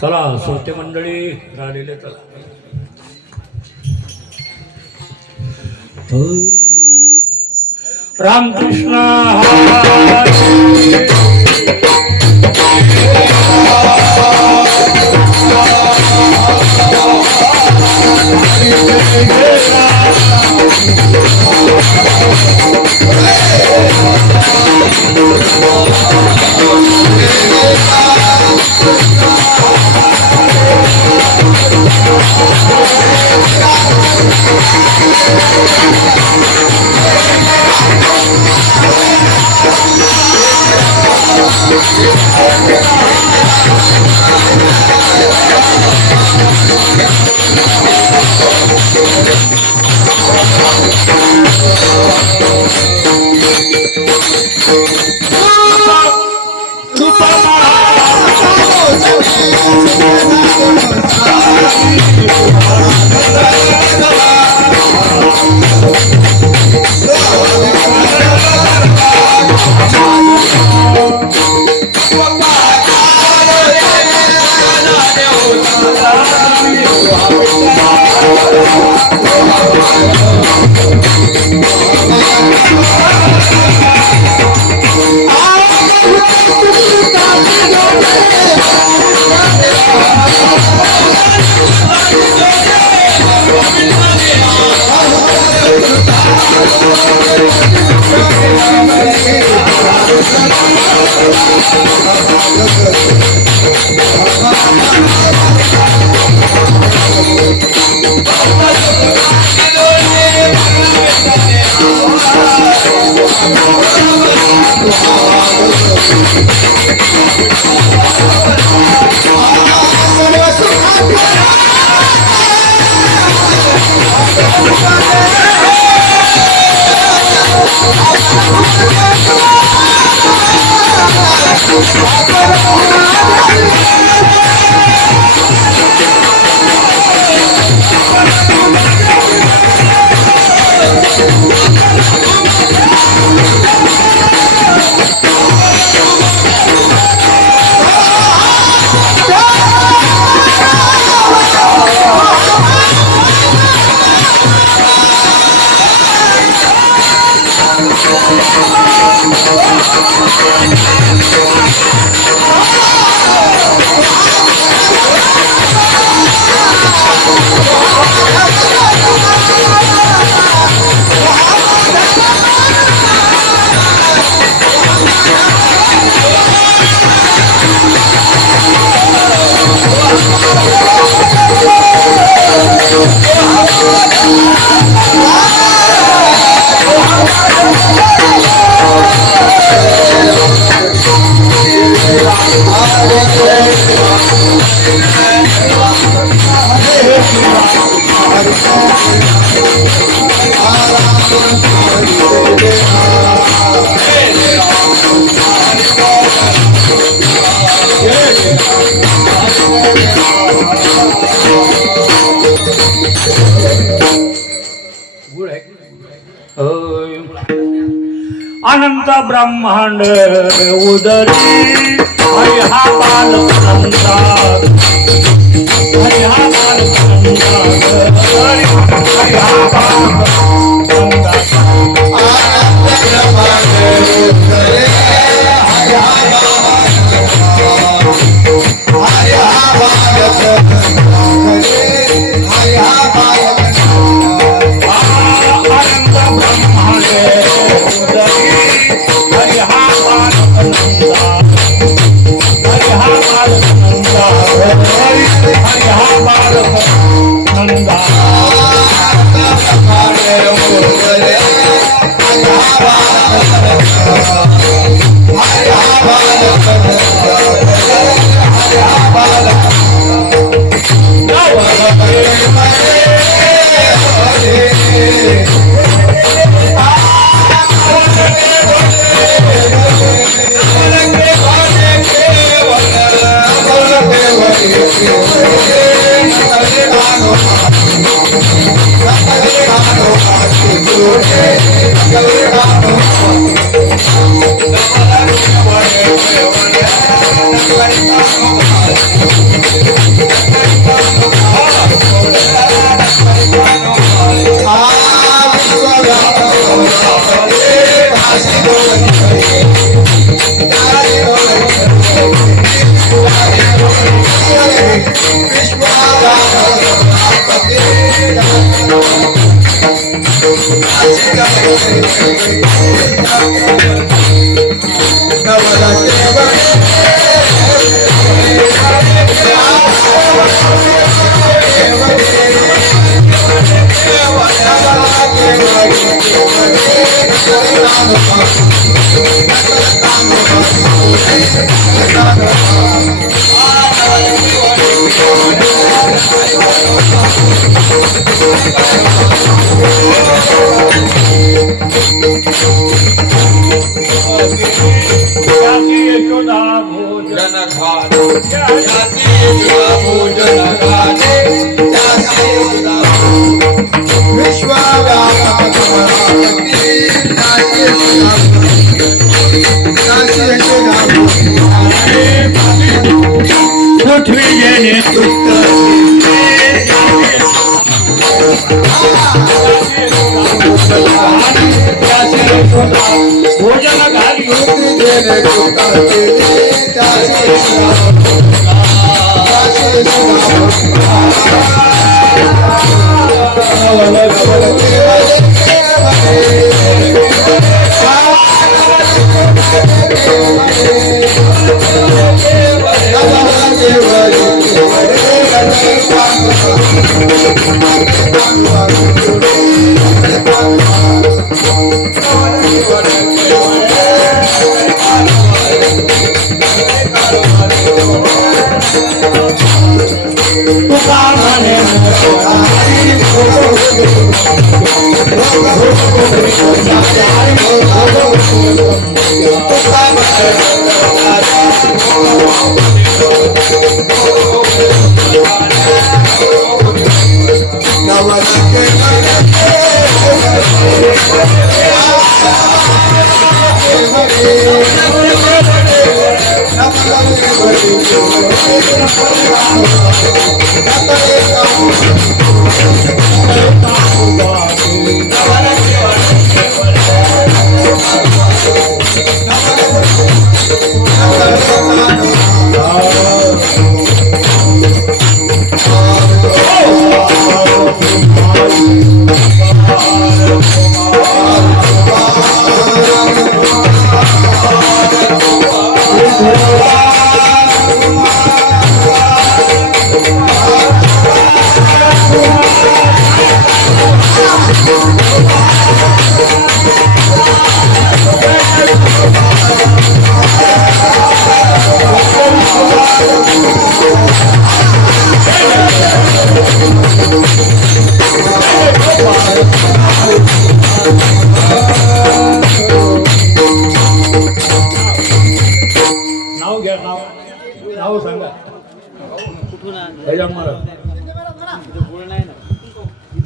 चला श्रोते मंडळी राहिलेले चला. रामकृष्ण अनंत ब्रह्मांड उदरी हरि हा बाल अनंता हरि हा बाल अनंता हरि हा बाल अनंता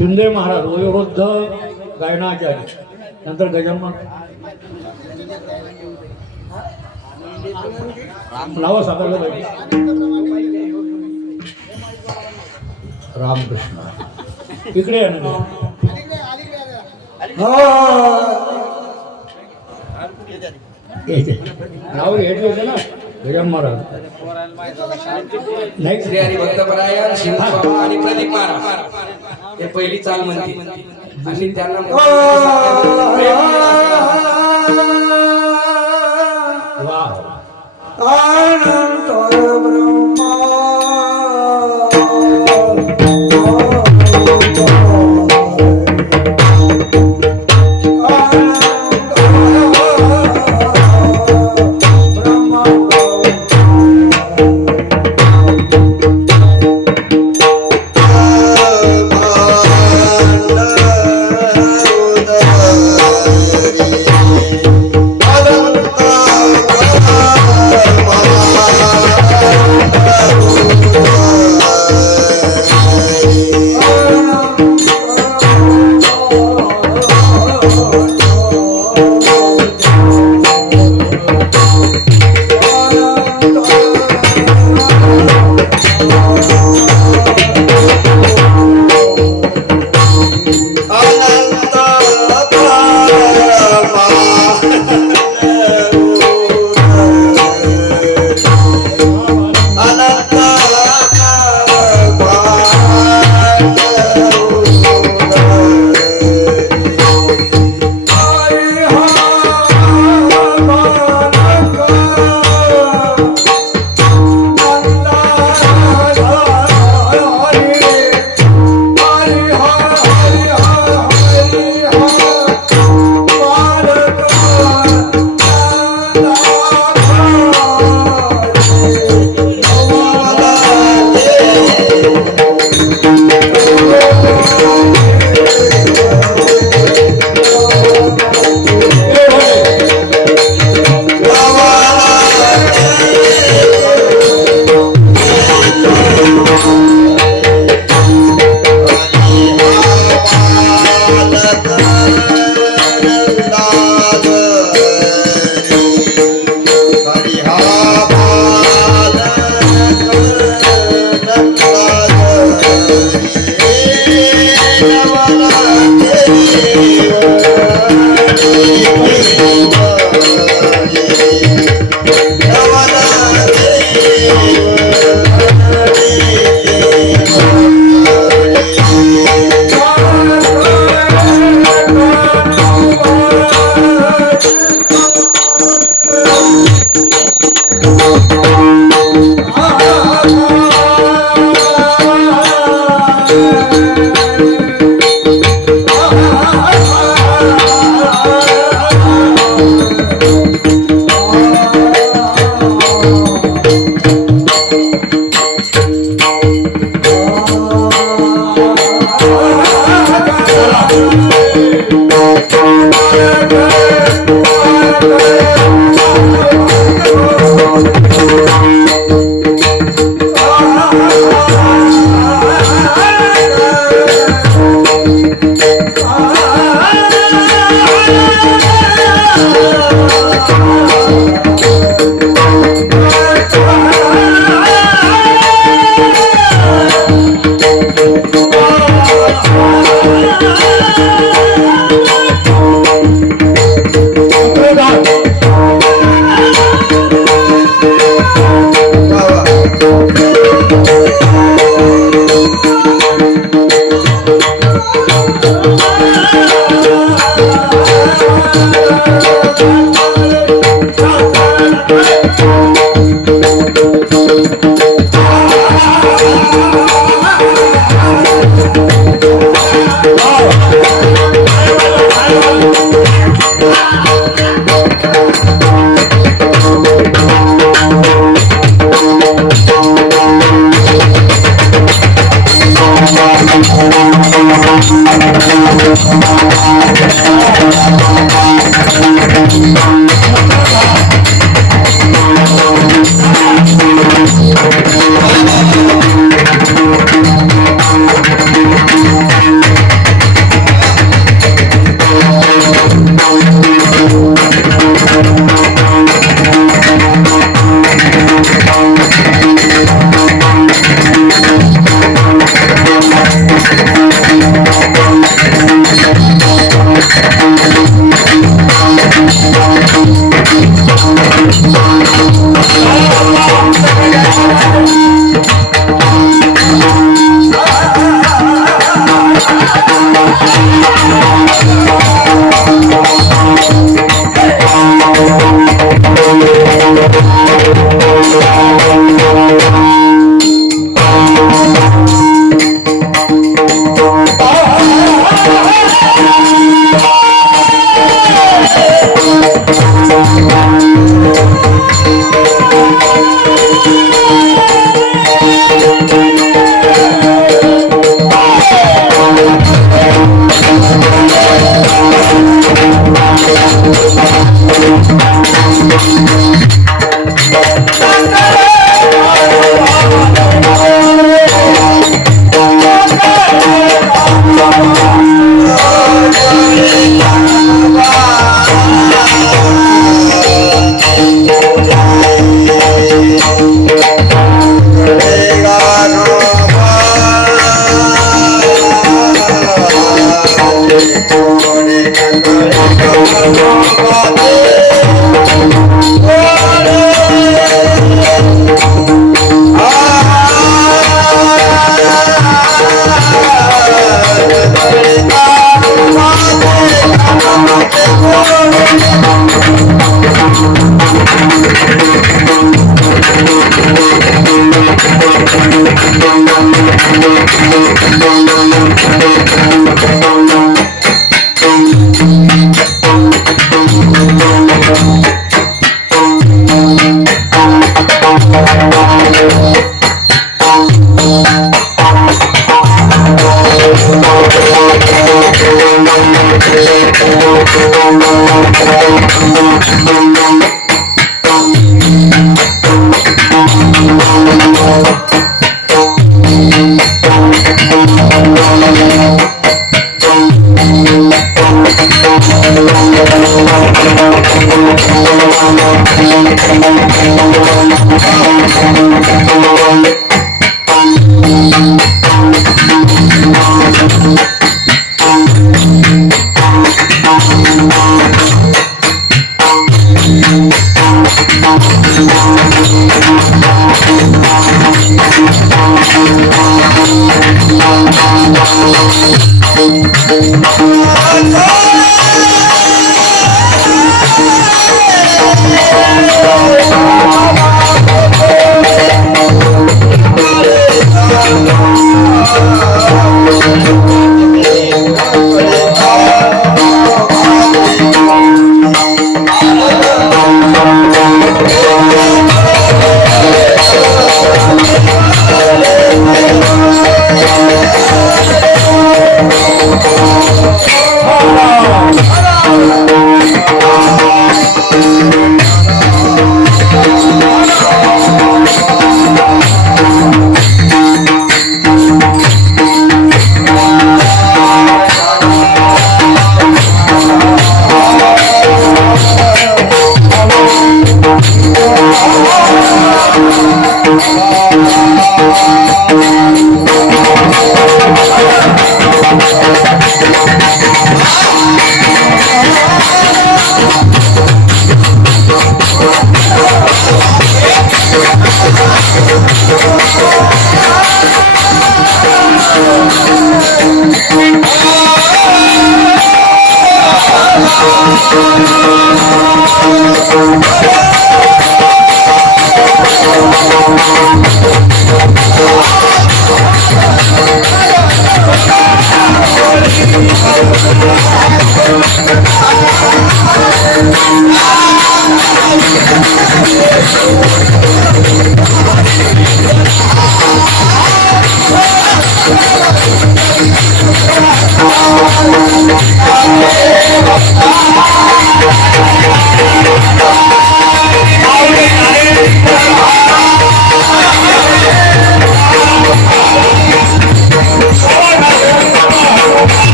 शिंदे महाराज वयोवृद्ध गायनाचार्य, नंतर गजानन नाव सांगायला पाहिजे. रामकृष्ण इकडे आहे ना. नाव घेतलं होतं ना गजानन महाराज नाही श्री हरी भक्तपरायण शिवबाबा आणि प्रदीप महाराज हे पहिली चाल म्हणते आणि त्यांना वा अनंत ब्रह्मा Thank you.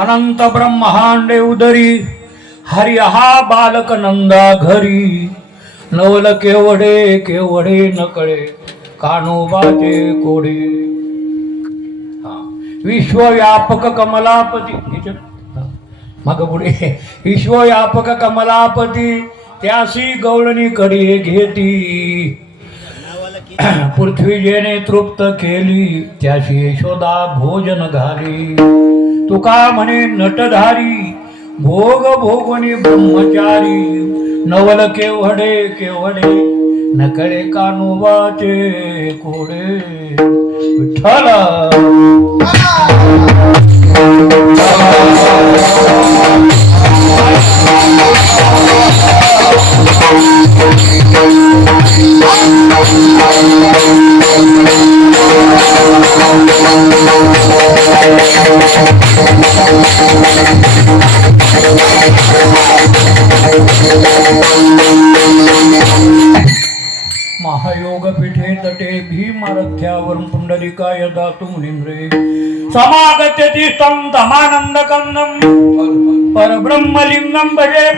अनंत ब्रह्मांडे उदरी हरी हा बालक नंदा घरी नवल केवढे केवढे नकळे कानोबाचे कोडे. विश्वव्यापक कमलापती मग पुढे विश्वव्यापक कमलापती त्यासी गवळणी कडे घेती पृथ्वी जेने तृप्त केली त्याशी यशोदा भोजन घाली. तुका म्हणे नटधारी भोग भोगुनी ब्रह्मचारी नवल केवढे केवढे नकळे कानोबाचे कोडे. विठ्ठल महायोग पीठे तटे भीमरथ्यावरून पुंडलिकाय दातु मुनींद्रे समागत्य तिष्ठं तमानंद कंदम परब्रह्मलिंगम भजे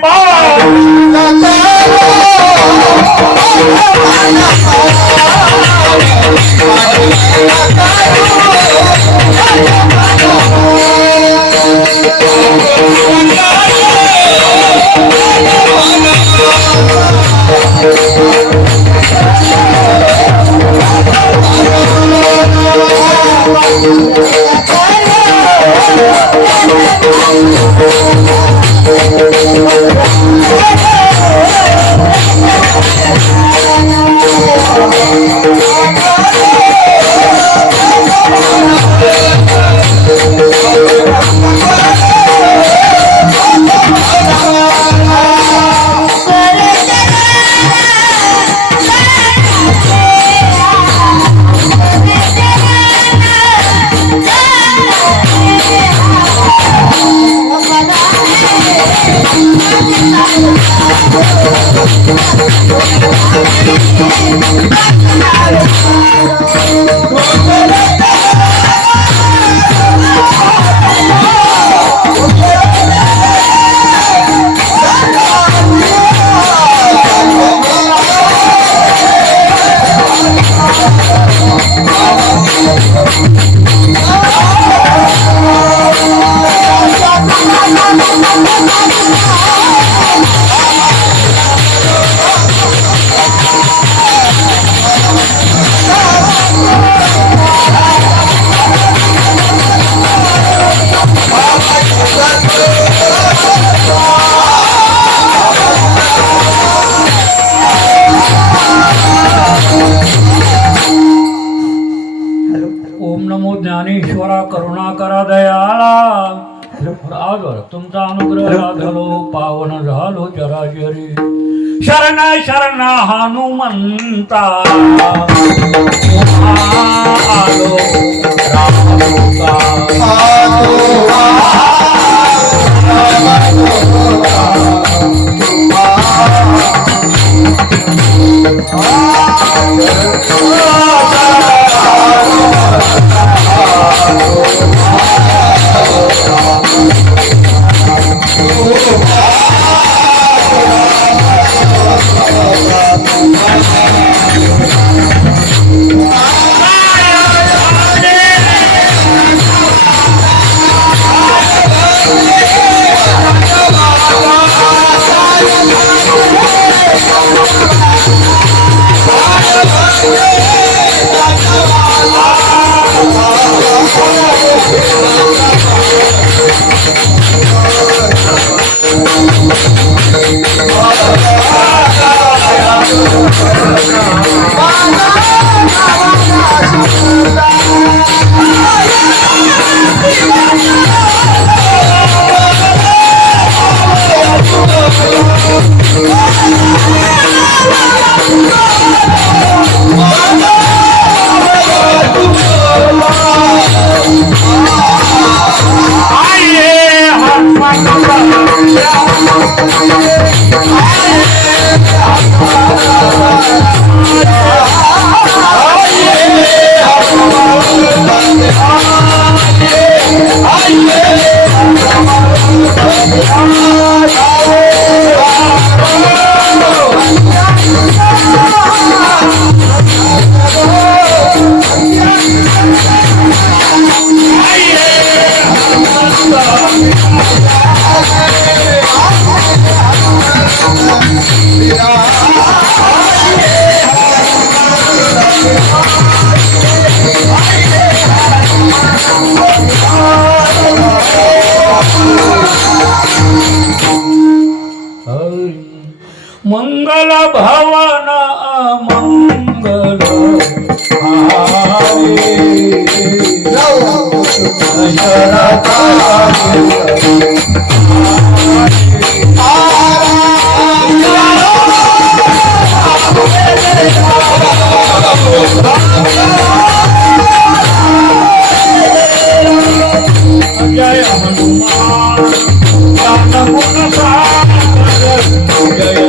ओम नमो ज्ञानेश्वरा करुणाकरा दयाळा आजवर तुमचा अनुग्रह झालो पावन झालो चराचरी शरण शरण हनुमंता आलो मंगल भवन मंगल जय हनुमान ज्ञान गुण सागर जय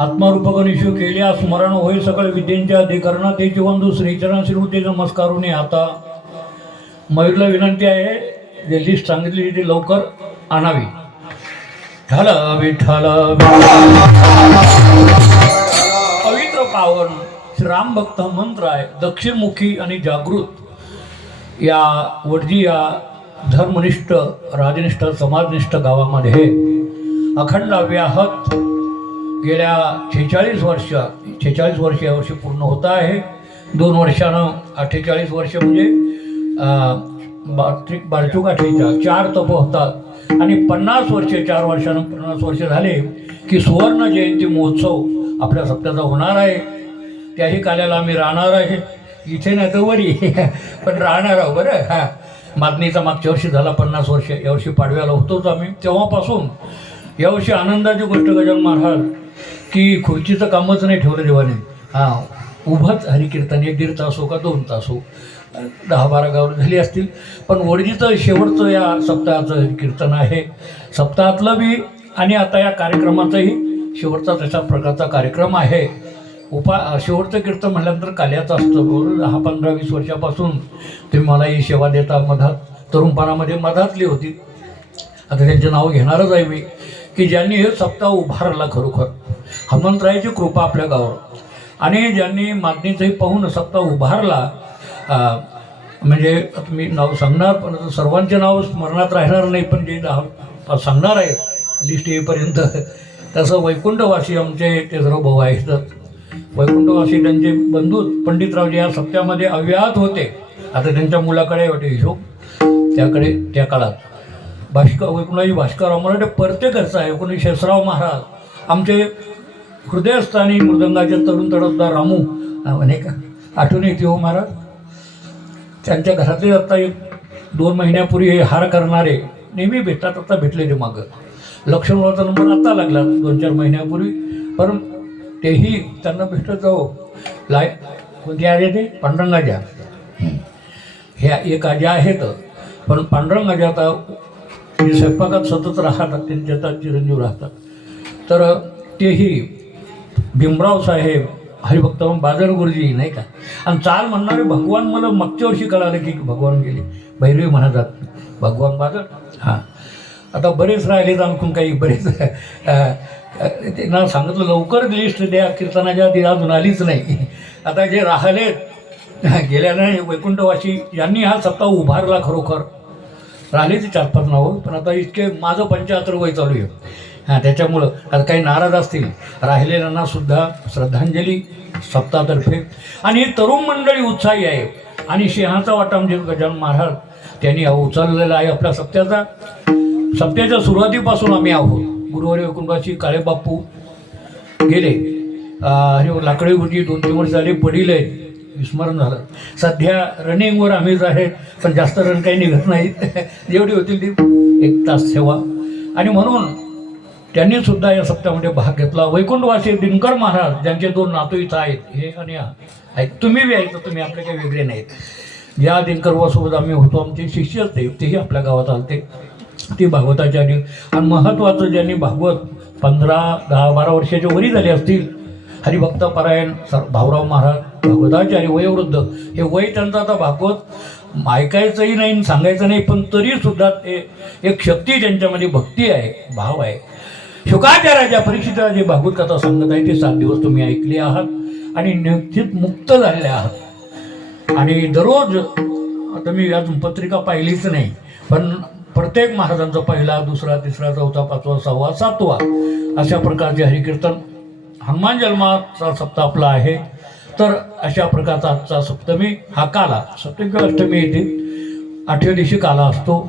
आत्मरूप गणेशू केल्या स्मरण होई सकळ विद्येच्या अधिकरणा ते जीवंदू श्रीचरण श्रीमूर्ती नमस्कारुने आता मयूरला विनंती आहे जे लिस्ट सांगितली ती लवकर आणावी. झालं विठ्ठल पवित्र पावन श्रीराम भक्त मंत्र आहे दक्षिणमुखी आणि जागृत या वडजी या धर्मनिष्ठ राजनिष्ठ समाजनिष्ठ गावामध्ये अखंड व्याहत गेल्या 46 वर्ष यावर्षी पूर्ण होत आहे. 2 वर्षानं 48 वर्ष म्हणजे बारचूक 48 4 तप होतात आणि 50 वर्षे 4 वर्षानं 50 वर्ष झाले की सुवर्ण जयंती महोत्सव आपल्या सप्त्याचा होणार आहे. त्याही काल्याला आम्ही राहणार आहे, इथे नाही तर वरी पण राहणार आहोत बरं. हां, मागणीचा मागच्या वर्षी झाला 50 वर्ष, यावर्षी पाडव्याला होतोच आम्ही. तेव्हापासून यावर्षी आनंदाची गोष्ट गजानन महाराज की खुर्चीचं कामच नाही ठेवलं देवाने. हां, उभंच हरिकीर्तन 1-1.5 तास हो का 2 तास हो, 10-12 गावं झाली असतील. पण ओढजीचं शेवटचं या सप्ताहाचं हरिकीर्तन आहे, सप्ताहातलं बी आणि आता या कार्यक्रमाचाही शेवटचा तशा प्रकारचा कार्यक्रम आहे. शेवटचं कीर्तन म्हटल्यानंतर काल्याचं असतं. बरोबर 10-15-20 वर्षापासून तुम्ही मला ही सेवा देता. मधात तरुणपणामध्ये मधातली होती, आता त्यांचे नाव घेणारच आहे मी, की ज्यांनी हे सप्ताह उभारला खरोखर हनुमंतरायाची कृपा आपल्या गावावर, आणि ज्यांनी मागणीचंही पाहून सप्ताह उभारला. म्हणजे आता मी नाव सांगणार, पण आता सर्वांचे नाव स्मरणात राहणार नाही, पण जे सांगणार आहे लिस्ट येईपर्यंत. तसं वैकुंठवासी आमचे तेजराव भाऊ आहेत. वैकुंठवासी त्यांचे बंधू पंडितरावजी या सप्त्यामध्ये अव्याहत होते. आता त्यांच्या मुलाकडे होते हिशोब, त्याकडे त्या काळात वैकुंठवासी भास्करराव मराठे परते घरचा आहे. 1900 महाराज आमचे हृदयस्थानी मृदंगाचे तरुण तडफदार रामू म्हणे का आठवण येते हो महाराज. त्यांच्या घरातले आता 2 महिन्यापूर्वी हे हार करणारे नेहमी भेटतात. आता भेटले ते मागं लक्ष्मणरावचा नंबर आता लागला 2-4 महिन्यापूर्वी, पण तेही त्यांना भेटत जाऊ. कोणती आजी ते पांडुरंगाच्या ह्या एक आज्या आहेत, पण पांडुरंगाच्या आता ते स्वयंपाकात सतत राहतात, त्यांच्या आता चिरंजीव राहतात. तर तेही भीमराव साहेब, हरिभक्त बादल गुरुजी नाही का. आणि चाल म्हणणारे भगवान मला मागच्या वर्षी कळालं की भगवान गेले, भैरवी म्हणतात भगवान बादल. हां, आता बरेच राहिले आणखून काही बरेच त्यांना सांगितलं लवकर लिस्ट द्या कीर्तनाच्या, ती अजून आलीच नाही. आता जे राहिलेत गेल्याने वैकुंठवासी यांनी हा सप्ताह उभारला खरोखर. राहिले ते 4-5 नावं, पण आता इतके माझं 75 वय चालू आहे. हां, त्याच्यामुळं आता काही नाराज असतील राहिलेल्यांना सुद्धा श्रद्धांजली सप्ताहातर्फे. आणि ही तरुण मंडळी उत्साही आहे, आणि सिंहाचा वाटा म्हणजे गजानन महाराज त्यांनी हा उचललेला आहे आपल्या सप्त्याचा. सप्त्याच्या सुरुवातीपासून आम्ही आहोत. गुरुवारी वैकुंठवासी काळे बापू गेले, आणि लाकडे गुरुजी 2-3 वर्ष झाले पडिले, विस्मरण झालं. सध्या रनिंगवर आम्हीच आहे, पण जास्त रन काही निघत नाहीत, जेवढी होतील ती 1 तास सेवा. आणि म्हणून त्यांनी सुद्धा या सप्त्यामध्ये भाग घेतला. वैकुंठवासी दिनकर महाराज ज्यांचे 2 नातू इथं आहेत, हे आणि आहेत, तुम्ही बी आहेत, तुम्ही आपले काही वेगळे नाहीत. ज्या दिनकरवासोबत आम्ही होतो आमचे शिष्यच तेही आपल्या गावात आलते, ती भागवताचार्य. आणि महत्त्वाचं ज्यांनी भागवत 15-10-12 वर्षाच्या वरी झाले असतील, हरिभक्त पारायण भाऊराव महाराज भागवताचार्य वयोवृद्ध. हे वय त्यांचं आता भागवत ऐकायचंही नाही सांगायचं नाही, पण तरीसुद्धा ते एक शक्ती त्यांच्यामध्ये भक्ती आहे, भाव आहे. शुकाचार्याच्या परीक्षिताला जे भागवत कथा सांगत आहे ते 7 दिवस तुम्ही ऐकले आहात, आणि निश्चित मुक्त झालेले आहात. आणि दररोज आता मी अजून पत्रिका पाहिलीच नाही, पण प्रत्येक महाराजांचा 1, 2, 3, 4, 5, 6, 7 अशा प्रकारचे हरिकीर्तन. हनुमान जन्माचा सप्ताह आपला आहे, तर अशा प्रकारचा आजचा सप्तमी हा काला, सप्तमी किंवा अष्टमी येते 8व्या दिवशी काला असतो.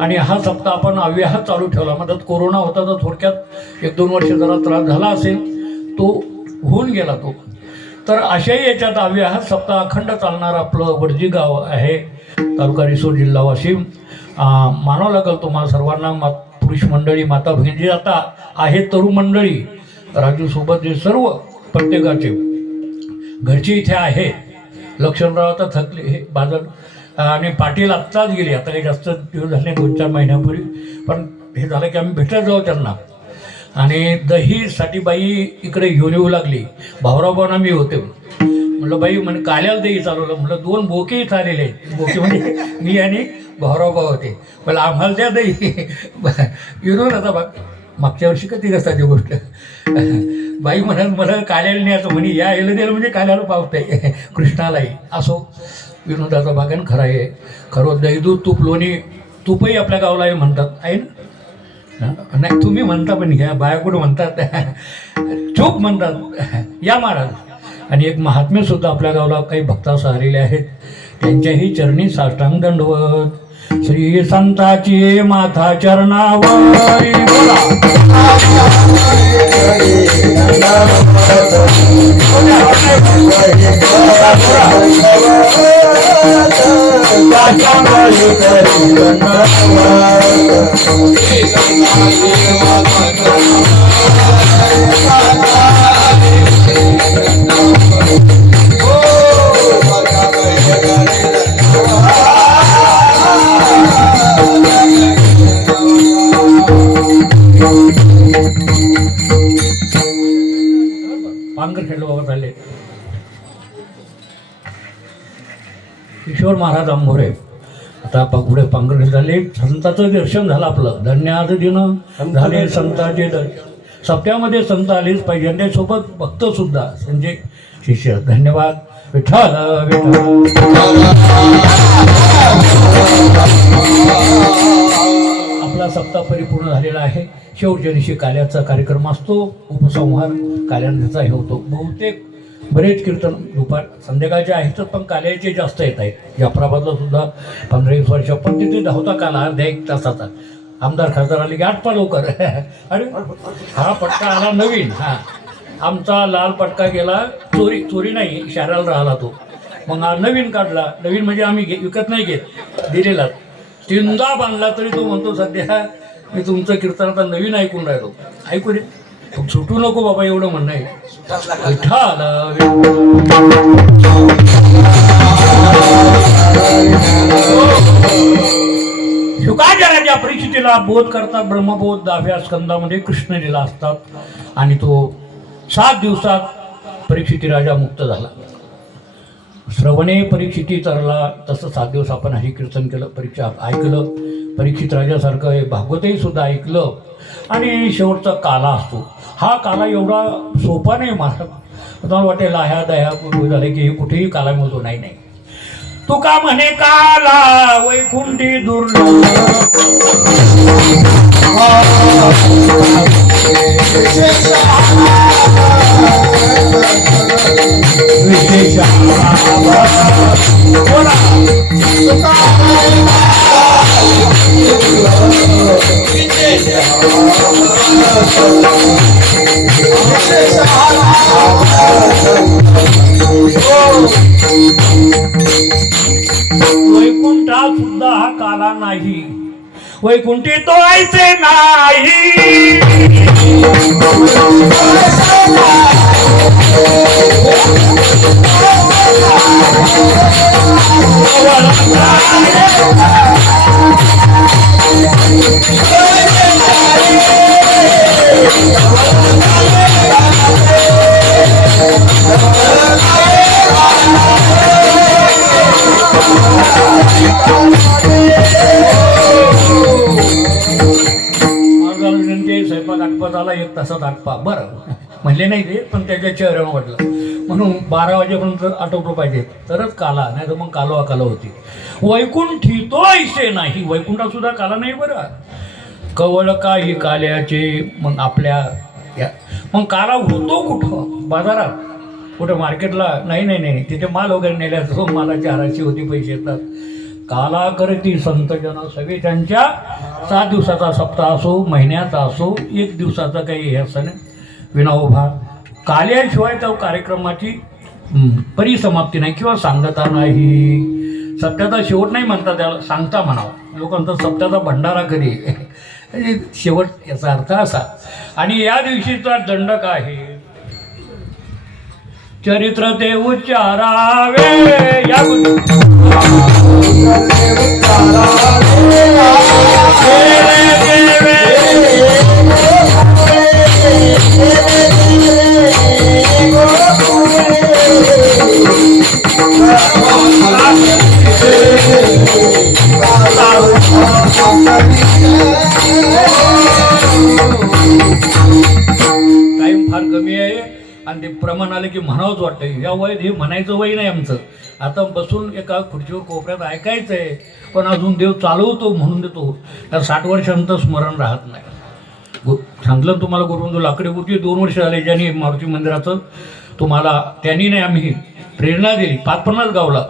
आणि हा सप्ताह आपण अव्याहत चालू ठेवला. मधात कोरोना होता, तर थोडक्यात 1-2 वर्ष जरा त्रास झाला असेल, तो होऊन गेला तो. तर अशाही याच्यात अव्याहत सप्ताह अखंड चालणार आपलं वडजी गाव आहे, तालुका रिसोड, जिल्हा वाशिम. मानावं लागेल तुम्हाला सर्वांना, पुरुष मंडळी, माता भगिनी आता आहेत, तरुण मंडळी, राजूसोबत जे सर्व प्रत्येकाचे घरचे इथे आहेत. लक्ष्मणराव आता थकले, हे बादल आणि पाटील आत्ताच गेले, आता काही जास्त दिवस झाले 2-4 महिन्यापूर्वी, पण हे झालं की आम्ही भेटत जाऊ त्यांना. आणि दहीसाठी बाई इकडे घेऊन येऊ लागली. भाऊरावबांना मी होते, म्हटलं बाई म्हणे काल्याला दही चालवलं. म्हटलं 2 बोके इथं आलेले आहेत, बोके म्हणजे मी आणि भाऊरावबा होते. मला आम्हाला त्या दही विरोध आता बघ, मागच्या वर्षी कधी कसाची गोष्ट. बाई म्हणत मला काल्याला नाही असं म्हणे, या यायला दिलं म्हणजे काल्याला पावतंय कृष्णालाही. असो, विनोदाचा भागन खरा आहे. खरं दही दूध तूप लोणी, तूपही आपल्या गावाला आहे म्हणतात, आहे ना. नाही तुम्ही म्हणता, पण घ्या बाया कुठं म्हणतात, चूप म्हणतात. या महाराज. आणि एक महात्मे सुद्धा आपल्या गावाला काही भक्तास आलेले आहेत, त्यांच्याही चरणी साष्टांग दंडवत. श्री संताची माथा चरणावरी बोला. पांगर खेळलो बाबा चालले. किशोर महाराज आंबोरे आता पुढे पांगर झाले. संताचं दर्शन झालं आपलं. धन्याद दिन झाले संताचे दर्शन. सप्त्यामध्ये संत आलेच पाहिजे आणि त्यासोबत भक्त सुद्धा म्हणजे शिष्य. धन्यवाद. विठ्ठल विठ्ठल. आपला सप्ताह परिपूर्ण झालेला आहे. शेवटच्या दिवशी काल्याचा कार्यक्रम असतो. उपसंहार काल्याचा हे होतो. बहुतेक बरेच कीर्तन दुपार संध्याकाळचे आहेतच पण काल्याचे जास्त येत आहेत. जाफराबादला सुद्धा 15-20 वर्ष पण तिथे धावता काला अर्ध्या 1 तासाचा. आमदार खासदार आले की आटपा लवकर. अरे हा पटका आला नवीन. हा आमचा लाल पटका गेला चोरी नाही शहराला राहिला तो. मग हा नवीन काढला. नवीन म्हणजे आम्ही विकत नाही घेत, दिलेला. 3दा बांधला तरी तो म्हणतो सध्या मी तुमचं कीर्तन आता नवीन ऐकून राहिलो. ऐकू रे सुटू नको बाबा एवढं म्हणणं आहे. विठ्ठल शुकाचार्याच्या परिस्थितीला बोध करता ब्रह्मबोध 10व्या स्कंदामध्ये कृष्ण लीला असतात. आणि तो 7 दिवसात परीक्षिती राजा मुक्त झाला. श्रवणे परीक्षिती तरला. तसं 7 दिवस आपण हे कीर्तन केलं, परीक्षा ऐकलं. परीक्षित राजासारखं हे भागवतही सुद्धा ऐकलं. आणि शेवटचा काला असतो. हा काला एवढा सोपा नाही. मला वाटेल ह्या दह्या झाले की हे कुठेही काला मिळतो. नाही नाही. तुका म्हणे काला वैकुंठी दुर्लभ. विशेष वैकुंठात सुद्धा हा काला नाही. वैकुंठी तो ऐसे नाही. स्वयंपाक आटपत आला 1 तासात आटपा. बरं म्हणले नाही ते पण त्याच्या चेहऱ्यावर वाटलं. म्हणून 12 वाजेपर्यंत आटोपलं पाहिजे तरच काला, नाही तर मग कालवा काला होती. वैकुंठी तो ऐसे नाही. वैकुंठात सुद्धा काला नाही बरं. कवळ काही काल्याचे. मग आपल्या मग काला होतो कुठं? बाजारात कुठं मार्केटला? नाही तिथे माल वगैरे नेल्याचं मालाची हाराची होती, पैसे येतात. काला करती संतजन सगळे त्यांच्या 7 दिवसाचा सप्ताह असो, महिन्याचा असो, 1 दिवसाचा काही हे असं नाही. विनाओभा काल्याशिवाय त्या कार्यक्रमाची परिसमाप्ती नाही किंवा सांगता नाही. सप्त्याचा शेवट नाही म्हणतात त्याला, सांगता म्हणावं. लोकांचा सप्त्याचा भंडारा कधी शेवट याचा अर्थ असा. आणि या दिवशीचा दंडक आहे चरित्र ते उच्चारावे. या टाइम फार कमी आहे आणि ते प्रमाण आलं की म्हणावंच वाटतं. या वयात हे म्हणायचं वय नाही आमचं. आता बसून एका खुर्चीवर कोपऱ्यात ऐकायचं आहे पण अजून देव चालवतो म्हणून देतो. त्या 60 वर्षांचं स्मरण राहत नाही. सांगलं तुम्हाला गुरुबंधू लाकडेपूरची 2 वर्ष झाले ज्यांनी मारुती मंदिराचं तुम्हाला त्यांनी नाही आम्ही प्रेरणा दिली. 550 गावला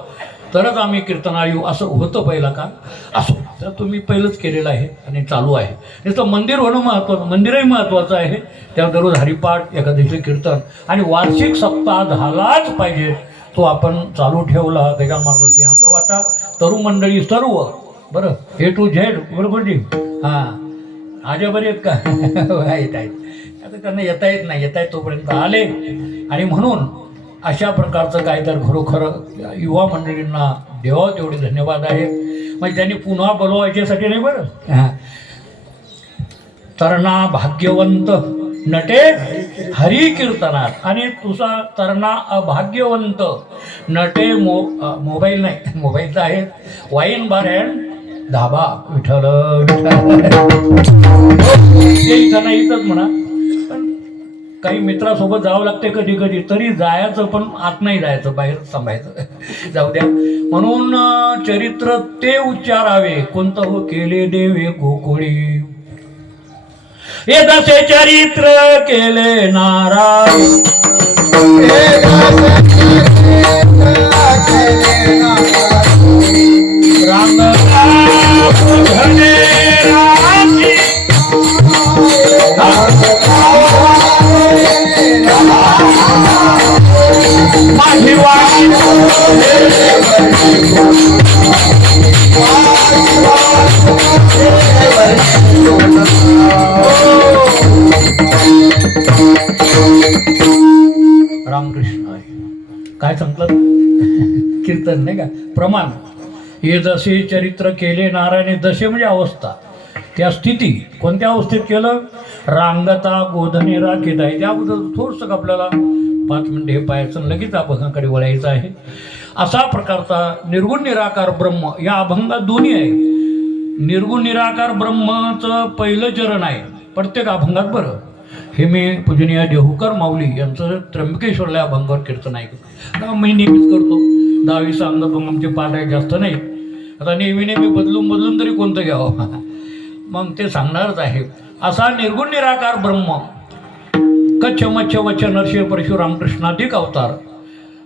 तरच आम्ही कीर्तनाला येऊ असं होतं पहिला का. असो तर तुम्ही पहिलंच केलेलं आहे आणि चालू आहे. नुसतं मंदिर होणं महत्त्वाचं, मंदिरही महत्त्वाचं आहे. त्या दररोज हरिपाठ, एकादशी कीर्तन आणि वार्षिक सप्ताह झालाच पाहिजे. तो आपण चालू ठेवला. गजानन महाराज यांचा वाटा, तरुण मंडळी सर्व बरं A to Z बरोबर जी. हां आजा बरे आहेत का? येत आहेत. आता त्यांना येता येत नाही, येता येत तोपर्यंत आले. आणि म्हणून अशा प्रकारचं काय तर खरोखर युवा मंडळींना देवा तेवढे धन्यवाद आहे. म्हणजे त्यांनी पुन्हा बोलवा याच्यासाठी नाही बरं. हां तरणा भाग्यवंत नटे हरी कीर्तनात आणि तुझा तरणा अभाग्यवंत नटे मोबाईल नाही, मोबाईल तर आहे, वाईन बार अँड धाबा विठ्ठल ते इथं नाही इथंच म्हणा. पण काही मित्रासोबत जावं लागते कधी कधी, तरी जायचं पण आत नाही जायचं, बाहेर थांबायचं. जाऊ द्या. म्हणून चरित्र ते उच्चारावे कोणतं हो केले देवे गोकुळी. हे जसे चरित्र केले नारायण, माझी वाणी रामकृष्ण आहे. काय सांगतात कीर्तन नाही का, प्रमाण. हे जसे चरित्र केले नारायणे, जसे म्हणजे अवस्था, त्या स्थिती कोणत्या अवस्थेत केलं. रांगता गोधने राखीत आहे. त्याबद्दल थोडंसं आपल्याला 5 मिनिटे हे पाहायचं, लगेच अभंगाकडे वळायचं आहे. असा प्रकारचा निर्गुण निराकार ब्रह्म या अभंगात दोन्ही आहे. निर्गुण निराकार ब्रह्माचं पहिलं चरण आहे प्रत्येक अभंगात बरं. हे मी पूजनीय देहूकर माऊली यांचं त्र्यंबकेश्वरला अभंगावर कीर्तन ऐकतो. मी नेहमीच करतो. 10-20 अंगातून आमचे पाठ आहे, जास्त नाही. आता नेहमी नेहमी बदलून तरी कोणतं घ्यावं, मग ते सांगणारच आहे. असा निर्गुण निराकार ब्रह्म कच्छ मच्छ वच्छ नरसिंह परशु रामकृष्णाधिक अवतार,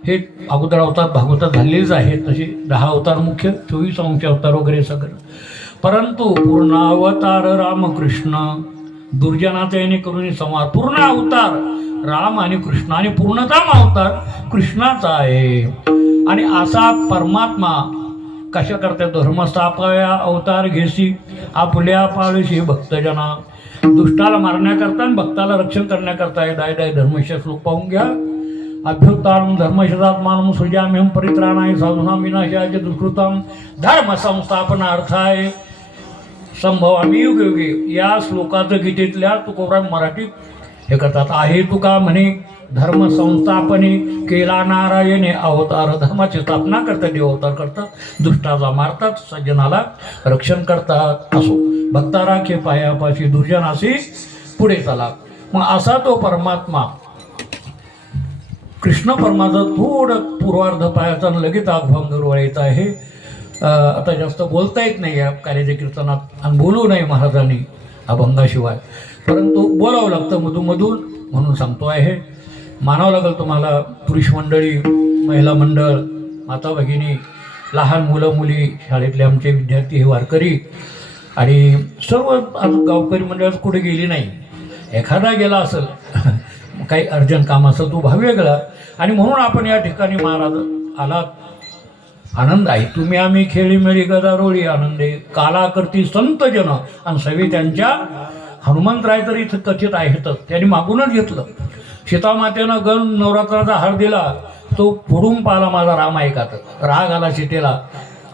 हे अगोदर अवतार भागवतात झालेलेच आहेत. तसे 10 अवतार मुख्य, 24 अंश अवतार वगैरे सगळं. परंतु पूर्ण अवतार रामकृष्ण, दुर्जनाचा याने करून संवाद. पूर्ण अवतार राम आणि कृष्ण आणि पूर्णतम अवतार कृष्णाचा आहे. आणि असा परमात्मा कशा करता धर्म स्थापाव्या अवतार घेसी आपल्या पाळशी भक्तजना. दुष्टाला मारण्याकरता आणि भक्ताला रक्षण करण्याकरता आहे. दाय धर्मशा श्लोक पाहून घ्या. अभ्युत्थानं धर्मशतात्मानं सृजाम्यहं परित्राणाय साधूनां विनाशाय च दुष्कृतां धर्म संस्थापनार्थाय संभवामी युगे युगे. या श्लोकाचं गीतेतल्या तुकोबराय मराठीत हे करतात. आहे तुका म्हणे धर्म संस्थापने केला नारायणे अवतार. धर्माची स्थापना करतात, देव अवतार करतात, दुष्टाला मारतात, सज्जनाला रक्षण करतात. असो भक्ता राखे पायापाशी, दुर्जनाशी पुढे चला. मग असा तो परमात्मा कृष्ण परमाचा थोडं पूर्वार्ध पायाचा लगेच अभंगावर वळायचं आहे. आता जास्त बोलता येत नाही या कार्याच्या कीर्तनात आणि बोलू नये महाराजांनी अभंगाशिवाय, परंतु बोलावं लागतं मधून म्हणून सांगतो आहे. मानावं लागेल तुम्हाला. पुरुष मंडळी, महिला मंडळ, माता भगिनी, लहान मुलं मुली, शाळेतले आमचे विद्यार्थी, हे वारकरी आणि सर्व गावकरी मंडळ कुठे गेली नाही. एखादा गेला असेल, काही अर्जंट काम असेल, तो भाव वेगळा. आणि म्हणून आपण या ठिकाणी महाराज आलात, आनंद आहे. तुम्ही आम्ही खेळीमेळी गदारोळी आनंदे काला करती संत जन. आणि सगळे त्यांच्या हनुमंतराय तर इथं कथित आहेतच, त्यांनी मागूनच घेतलं. सीतामातेनं गण नवरात्राचा हार दिला, तो फोडून पाहिला माझा राम आहे का. तर राग आला सीतेला,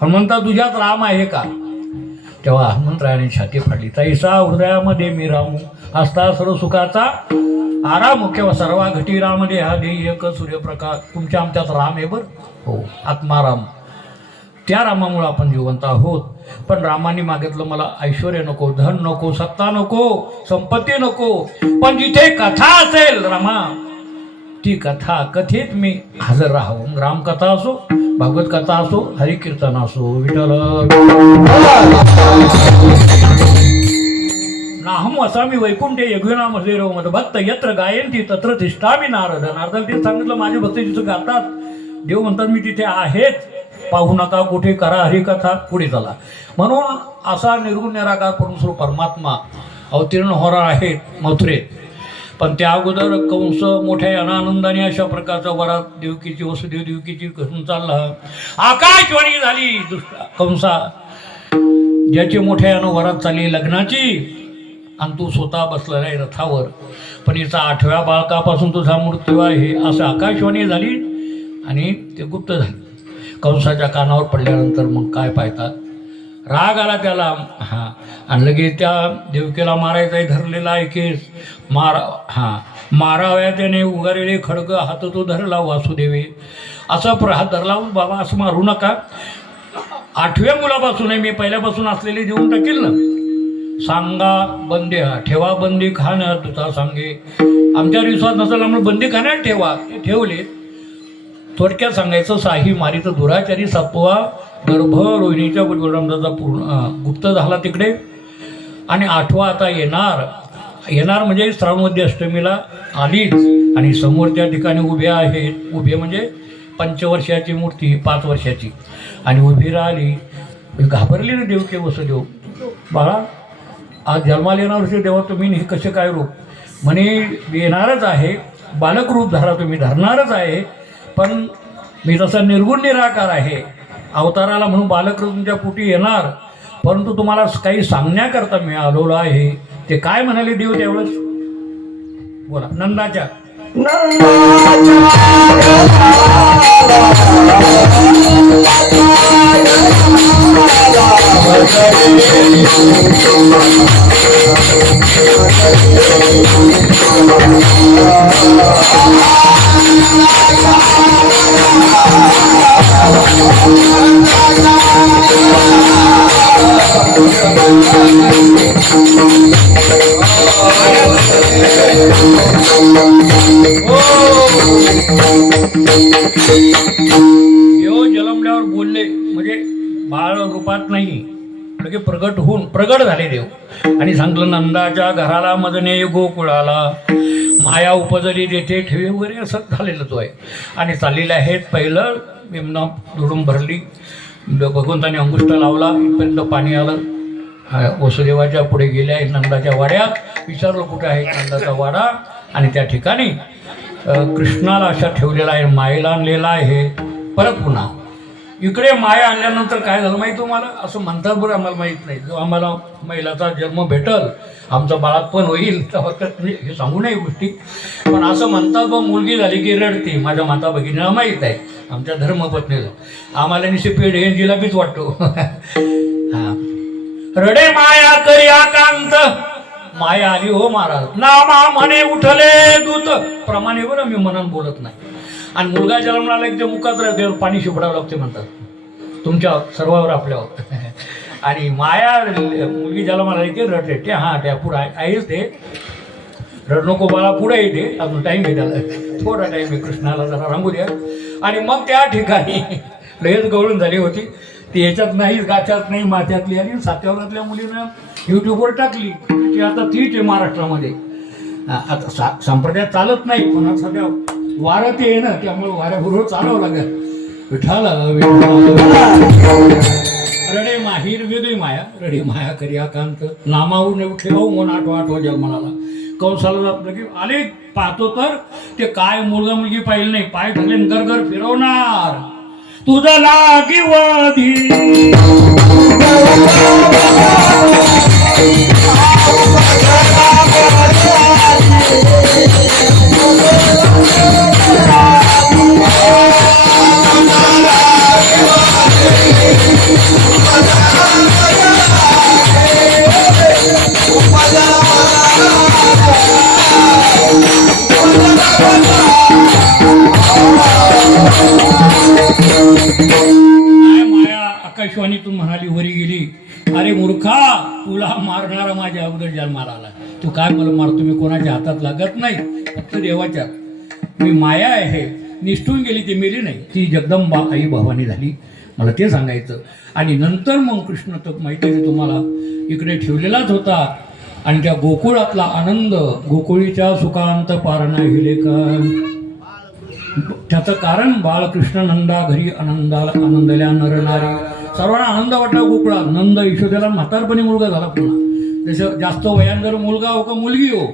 हनुमंता तुझ्यात राम आहे का. तेव्हा हनुमंतरायाने छाती फाडली. तैसा हृदयामध्ये मी रामू असता सर्व सुखाचा आराम. केव्हा सर्वा घटी राम दे हा देई एक सूर्यप्रकाश. तुमच्या आमच्यात राम आहे बरं. हो, आत्माराम. त्या रामामुळे आपण जिवंत आहोत. पण रामाने मागितलं मला ऐश्वर्य नको, धन नको, सत्ता नको, संपत्ती नको, पण जिथे कथा असेल रामा, ती कथा कथेत मी हजर राहावं. रामकथा असो, भागवत कथा असो, हरिकीर्तन असो, विठ्ठल नाहम वसामी वैकुंठे यज्ञनाम असेरो मद भक्त यत्र गायंती तत्र तिष्ठामी नारद. नारदाला ते सांगितलं माझे भक्त तिथं गातात. देव म्हणतात मी तिथे आहेच, पाहू नका कुठे करा हरिकथा पुढे चला. म्हणून असा निर्गुण निराकार परमेश्वर परमात्मा अवतीर्ण होणार आहेत मथुरेत. पण त्या अगोदर कंस मोठ्या अनानंदाने अशा प्रकारचा वरात देवकीची वसुदेव देवकीची घरून चालला. आकाशवाणी झाली कंसा, ज्याची मोठ्या वरात चालली लग्नाची आणि तू स्वतः बसलेला आहे रथावर, पण हिचा 8व्या बाळकापासून तुझा मृत्यू आहे असं आकाशवाणी झाली आणि ते गुप्त झाले. कंसाच्या कानावर पडल्यानंतर मग काय पाहतात, राग आला त्याला. हां, आणि लगेच त्या देवकीला मारायचाही धरलेला आहे केस माराव्या त्याने उगारेले खडग हात तो धरला वासुदेवे असा हात धरला. बाबा असं मारू नका, 8व्या मुलापासून आहे मी पहिल्यापासून असलेले देऊन टाकेल ना. सांगा बंदी ठेवा बंदी खाण्यात तुझा सांगे. आमच्यावर विश्वास नसेल आम्हाला बंदी खाण्यात ठेवा, ते ठेवले. थोडक्यात सांगायचं, साही मारीचं दुराचारी 7वा गर्भ रोहिणीच्या गुरुरामदाचा पूर्ण गुप्त झाला तिकडे. आणि 8वा आता येणार म्हणजे श्रावणमध्ये अष्टमीला आलीच. आणि समोर त्या ठिकाणी उभ्या आहेत, उभे म्हणजे 5 वर्षाची मूर्ती 5 वर्षाची, आणि उभी राहिली. घाबरली ना देवकी वसुदेव, बाळा आज जन्माला येणार होते देवा तुम्ही हे कसे काय रूप. म्हणे येणारच आहे, बालक रूप धरा तुम्ही धरणारच आहे, पण मी तसा निर्गुण निराकार आहे. अवताराला म्हणून बालक रूप तुमच्या पोटी येणार, परंतु तुम्हाला काही सांगण्याकरता मी आलेलो आहे. ते काय म्हणाले देव त्यावेळेस, बोला. नंदाच्या देव जन्मल्यावर बोलले म्हणजे बाळ रूपात नाही, लगे प्रगट झाले देव. आणि सांगलं नंदाच्या घराला मदने गोकुळाला माया उपजली देते ठेवे वगैरे असं झालेलं तो आहे. आणि चाललेले आहेत. पहिलं विमना दुडून भरली, भगवंताने अंगुष्ट लावला, इथपर्यंत पाणी आलं. वसुदेवाच्या पुढे गेल्या नंदाच्या वाड्यात. विचारलं कुठे आहे नंदाचा वाडा, आणि त्या ठिकाणी कृष्णाला अशा ठेवलेला आहे, मायेला आणलेला आहे. परत पुन्हा इकडे माया आणल्यानंतर काय झालं माहीत तुम्हाला, असं म्हणतात बरं, आम्हाला माहीत नाही. जो आम्हाला महिलाचा जन्म भेटल, आमचं बाळातपण होईल, तर हे सांगू नये गोष्टी, पण असं म्हणतात बा मुलगी झाली की रडते. माझ्या माता भगिनीला माहीत आहे, आमच्या धर्मपत्नीला. आम्हाला निशे पेढ हे जिलाबीच वाटतो. हां, रडे माया करी आकांत, माया आली हो महाराज. नामा म्हणे उठले दूत प्रमाणे, बरं मी म्हणून बोलत नाही. आणि मुलगा जन्मला की ते मुखात राहते पाणी शिपडावं लागते म्हणतात, तुमच्या सर्वावर आपल्यावर. आणि माया मुलगी जन्माला की रडते ते. हां, त्या पुढं आहेच ते, रड नको बाळा पुढे येते, अजून टाईम आहे त्याला, थोडा टाईम आहे, कृष्णाला जरा रांगू द्या. आणि मग त्या ठिकाणी लयच गवळून झाली होती ती, याच्यात नाही गाच्यात नाही माथ्यातली. आणि 7व्या वरातल्या मुलीनं यूट्यूबवर टाकली की आता तीच आहे महाराष्ट्रामध्ये. आता संप्रदायात चालत नाही, पण सध्या वारं ते आहे ना, त्यामुळे वाऱ्याबरोबर चालावं लागेल. विठाला रडे माहीर वेगळी माया, रडे माया करी आकांत, नामावून उठले हो मन आठवा जन्माला. कंसाला जात की आले पाहतो तर ते काय मुलगा मुलगी पाहिलं नाही, पाय धरले गरगर फिरवणार तुझा लागी वाधी. आकाशवाणीतून म्हणाली वरी गेली, अरे मूर्खा तुला मारणारा माझ्या अगोदर जन्माला आला, तू काय मला मारतो, मी कोणाच्या हातात लागत नाही, फक्त देवाच्या. मी माया आहे, निष्ठून गेली ती मेली नाही, ती जगदंबा आई भवानी झाली, मला ते सांगायचं. आणि नंतर मग कृष्ण तर माहिती आहे तुम्हाला इकडे ठेवलेलाच होता. आणि त्या गोकुळातला आनंद, गोकुळीच्या सुखांत पारणा हिले का त्याचं कारण बाळकृष्ण नंदा घरी आनंदल्या नरनारी. सर्वांना आनंद वाटला गोकुळात. नंद यशोदेला म्हातारपणी मुलगा झाला पुन्हा. जसं जास्त वयान जर मुलगा हो का मुलगी हो,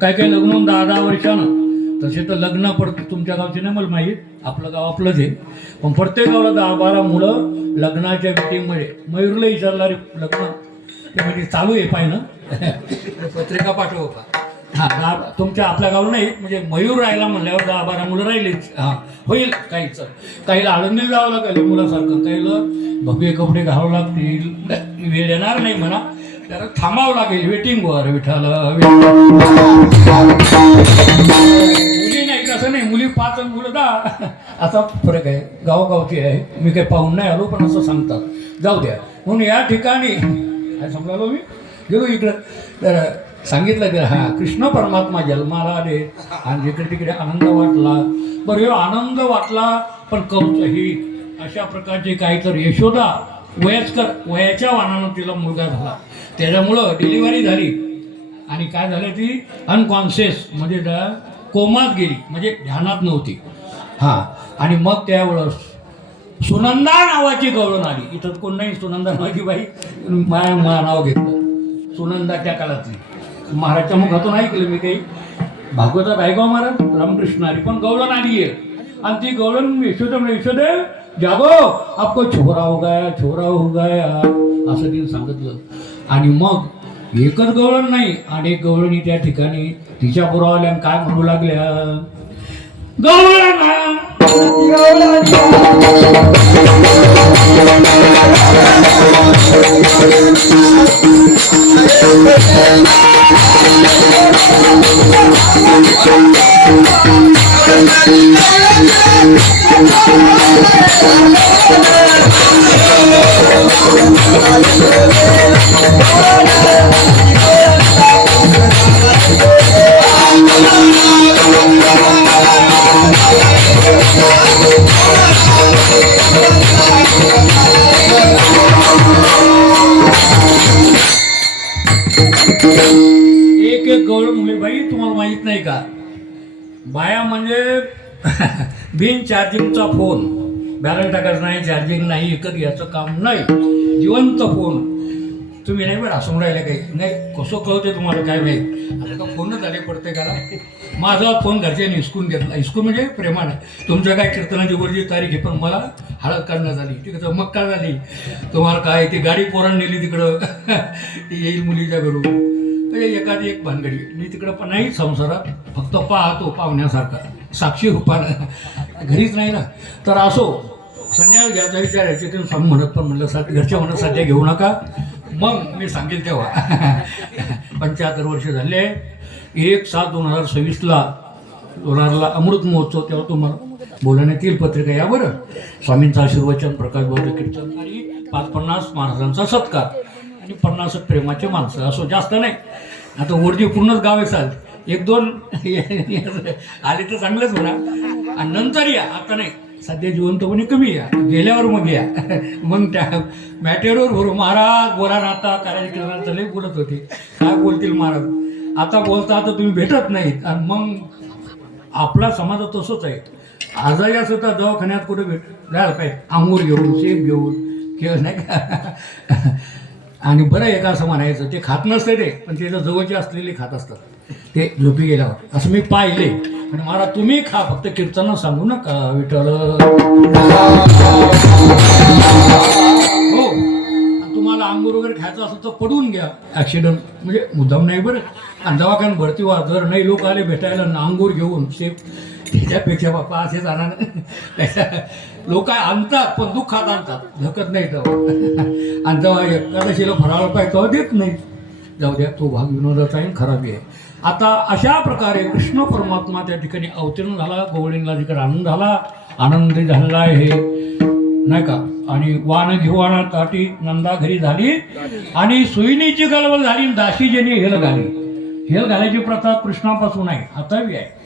काय काय लग्न होऊन 10-10 वर्षानं. तसे तर लग्न पडतं तुमच्या गावचे नाही मला माहीत, आपलं गाव आपलंच आहे. पण प्रत्येक गावाला 10-12 मुलं लग्नाच्या मिटिंगमध्ये. मयूरला विचारला रे लग्न ते म्हणजे चालू आहे पाहिलं पत्रिका पाठवू का. हां तुमच्या आपल्या गावाला नाही म्हणजे मयूर राहिला म्हणल्यावर 10-12 मुलं राहिलीच. हां होईल काहीच. काहीला आळंदीला जावं लागेल मुलासारखं, काहीला भगवे कपडे घालावं लागतील. वेळ येणार नाही म्हणा, त्याला थांबावं लागेल वेटिंगवर. विठाल मुली नाही कसं नाही, मुली 5 आणि मुलं 10 असा फरक आहे. गावोगावची आहे. मी काही पाहून नाही आलो पण असं सांगतात. जाऊ द्या. म्हणून या ठिकाणी काय समजालो मी गेलो इकडं तर सांगितलं की हां कृष्ण परमात्मा जन्माला आले आणि इकडे तिकडे आनंद वाटला. बरं ह्यो आनंद वाटला पण कंस ही अशा प्रकारचे काहीतरी यशोदा वयाच्या वाणानं तिला मुलगा झाला. त्याच्यामुळं डिलिव्हरी झाली आणि काय झालं ती अनकॉन्शियस म्हणजे कोमात गेली, म्हणजे ध्यानात नव्हती. हां आणि मग त्यावेळेस सुनंदा नावाची गवळण आली. इथं कोण नाही सुनंदा नावाची बाई, माझं नाव घेतलं सुनंदा त्या काळातली. महाराजच्या मुखातून ऐकलं मी काही भागवतात ऐकावं महाराज रामकृष्ण आली पण गवळण आली आहे. आणि ती गवळण यशोदे जागो आपको छोरा हो गया असं तिने सांगितलं. आणि मग एकच गवळण नाही अनेक गवळणी त्या ठिकाणी तिच्या पुरावल्या काय म्हणू लागल्या गवळण एक गवळ मुले बाई तुम्हाला माहित नाही का, बाया म्हणजे बिन चार्जिंगचा फोन, बॅलन्स टाकायचं नाही, चार्जिंग नाही, एकच याचं काम नाही, जिवंत फोन. तुम्ही नाही बरं हसून राहिले काही नाही, कसं कळते तुम्हाला काय माहीत. आता तर फोनच झाले प्रत्येकाला. माझा फोन घरच्यांनी हिसकून घेतला. हिसकून म्हणजे प्रेमानं. तुमच्या काय कीर्तनाची वरची तारीख आहे पण मला हळद करण्यात आली. तिकडं मग काय झाली तुम्हाला काय ती गाडी पोरांनी नेली तिकडं ती येईल मुलीच्या घरून. एखादी एक भानगडी. मी तिकडं पण नाही संसारात, फक्त पाहतो पाहुण्यासारखा, साक्षी रूपानं, घरीच नाही ना. तर असो संन्यास घ्यायचा विचार याचे ते स्वामी म्हणत पण म्हणलं घरच्या म्हणत सध्या घेऊ नका, मग मी सांगेल तेव्हा. 75 वर्ष झाले. 1/7/2026 लोणारला अमृत महोत्सव, तेव्हा तुम्हाला बोलण्यात येईल पत्रिका. या बरं स्वामींचं आशीर्वचन, प्रकाश भाऊचं कीर्तन आणि 50 महाराजांचा सत्कार आणि 50 प्रेमाचे माणसं. असो जास्त नाही. आता वरती पूर्णच गाव आहे चाल 1-2 आले तर चांगलंच म्हणा. आणि नंतर या, आता नाही सध्या जिवंतपणे कमी या, गेल्यावर मग या. मग त्या मॅटेरियलवर भरू महाराज बोला ना. आता कार्यक्रमात लई बोलत होते, काय बोलतील महाराज. आता बोलता आता तुम्ही भेटत नाहीत. आणि मग आपला समाज तसंच आहे. आजही असं तर दवाखान्यात कुठे जायला पाहिजे अंगूर घेऊन, सेब घेऊन, खेळ नाही का. आणि बरं एक असं म्हणायचं ते खात नसते ते, पण त्याच्या जवळचे असलेले खात असतात ते झोपी गेल्यावर, असं मी पाहिले. आणि मला तुम्ही खा, फक्त कीर्तन सांगू नका विठ्ठल. हो तुम्हाला अंगूर वगैरे खायचं असेल तर पडून घ्या, ॲक्सिडंट म्हणजे मुद्दाम नाही बरं. आणि दवाखान्यात भरती व्हा, जर नाही लोक आले भेटायला अंगूर घेऊन सेफ, त्याच्यापेक्षा बापा असे जाणार. लोक आणतात पण दुःखात आणतात, धकत नाही तेव्हा. आणि जेव्हा एकादशीला फराळ पाहिजे तेव्हा देत नाही. जाऊ द्या, तो भाग विनोदाचा आहे, खराबी आहे. आता अशा प्रकारे कृष्ण परमात्मा त्या ठिकाणी अवतीर्ण झाला. गवळींना तिकडे आनंद झाला, आनंदी झालेला आहे हे नाही का. आणि वाण घेवाना ताटी नंदा घरी झाली आणि सुईणीची गलबल झाली. दासी ज्याने हेल घाली. हेल घालायची प्रथा कृष्णापासून आहे, आताही आहे.